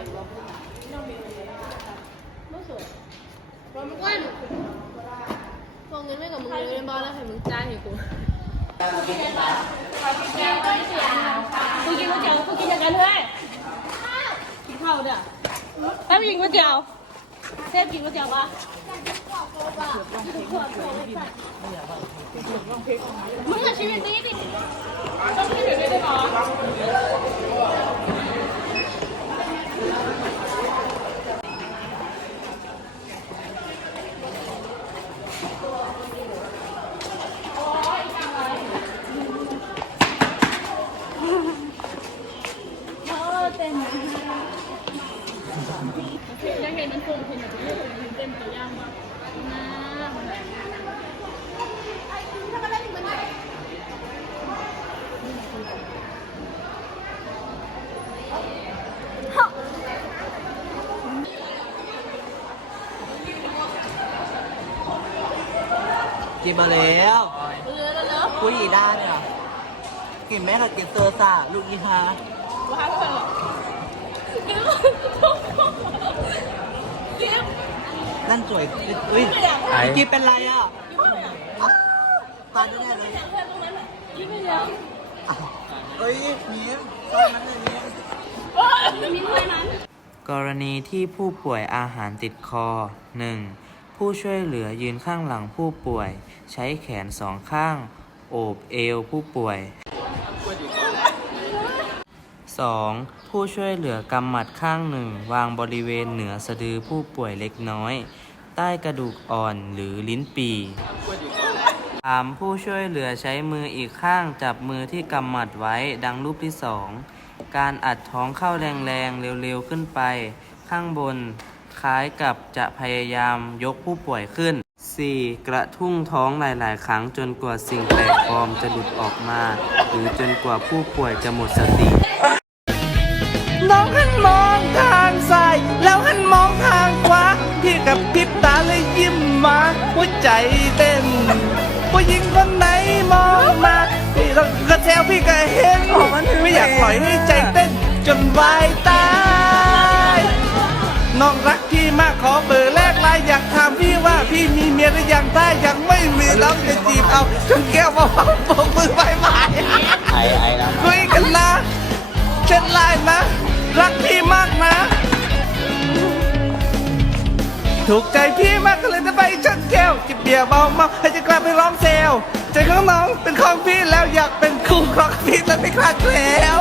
วันวางเงินไว้กับมึงเลยในบ้าแล้วให้มึงจ่ายให้กูกูกินก๋วยเตี๋ยวกูกินอย่างนั้นเฮ้ยกิข้าเด้อไปไปกินก๋วยเตี๋ยวเซฟกินก๋วยเตี๋ยวปะมึงกับชีวิตนี้ดิต้องกินอยู่ด้วยได้หมอ ยังเห็นมันคงเห็นแบบนี้เต็มตัวย่างมาน้ากินมาแล้วเออแล้วแล้วผู้หญิงด้าเนี่ยกินแม่กับกินเซอร์ซ่าลูกอีฮาว้าวเพื่อนหรอ นั่นสวยอุ้ยไอ้กินเป็นไรอะตายแน่ๆเลยเพื่อนตรงนั้นกินไม่แล้วเอ้ยนิ้มตอนนั้นเลยนิ้มมีถ้วยนั้นกรณีที่ผู้ป่วยอาหารติดคอ 1. ผู้ช่วยเหลือยืนข้างหลังผู้ป่วย ใช้แขนสองข้าง โอบเอวผู้ป่วย 2. ผู้ช่วยเหลือกำหมัดข้างหนึ่ง วางบริเวณเหนือสะดือผู้ป่วยเล็กน้อยใต้กระดูกอ่อนหรือลิ้นปี่ 3. ผู้ช่วยเหลือใช้มืออีกข้างจับมือที่กำหมัดไว้ดังรูปที่2การอัดท้องเข้าแรงๆ เร็วๆ ขึ้นไป ข้างบน คล้ายกับจะพยายามยกผู้ป่วยขึ้น 4. กระทุ้งท้องหลายๆ ครั้งจนกว่าสิ่งแปลกปลอมจะหลุดออกมา หรือจนกว่าผู้ป่วยจะหมดสติ หัวใจเต้น ผู้หญิงคนไหนมองมาพี่กระแซวพี่ก็เห็นไม่อยากปล่อยให้ใจเต้น จนวายตายน้องรักพี่มากขอเบอร์แรกไลน์อยากถามพี่ว่าพี่มีเมียหรือยังถ้ายังไม่มีน้องจะจีบเอาจนแก้วมาฟังโบกมือบายบายไอ้ไอ้นะคุยกันนะเช็ดไลน์นะ รักพี่มากนะ ถูกใจพี่มากก็เลยจะไป แก้วจิบเบียร์เบาเมาให้จะกลายเป็นร้องเซลใจของน้องเป็นของพี่แล้วอยากเป็นคู่ครองพี่แล้วไม่คลาดแล้ว